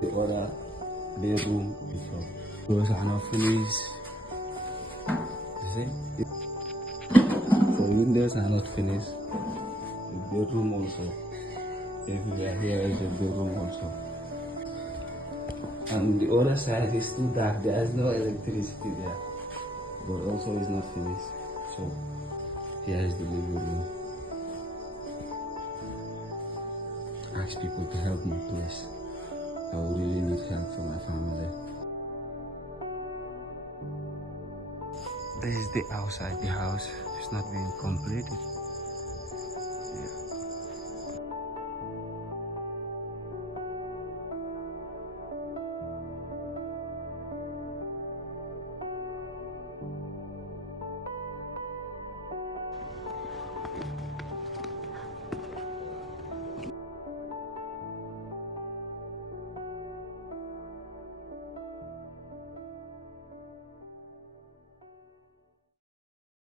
The other bedroom before. Those are not finished. You see? So windows are not finished. The bedroom also. Everywhere here is the bedroom also. And the other side is too dark. There is no electricity there. But also it's not finished. So here is the living room. Ask people to help me, please. I would really need help for my family. This is the outside. The house is not being completed.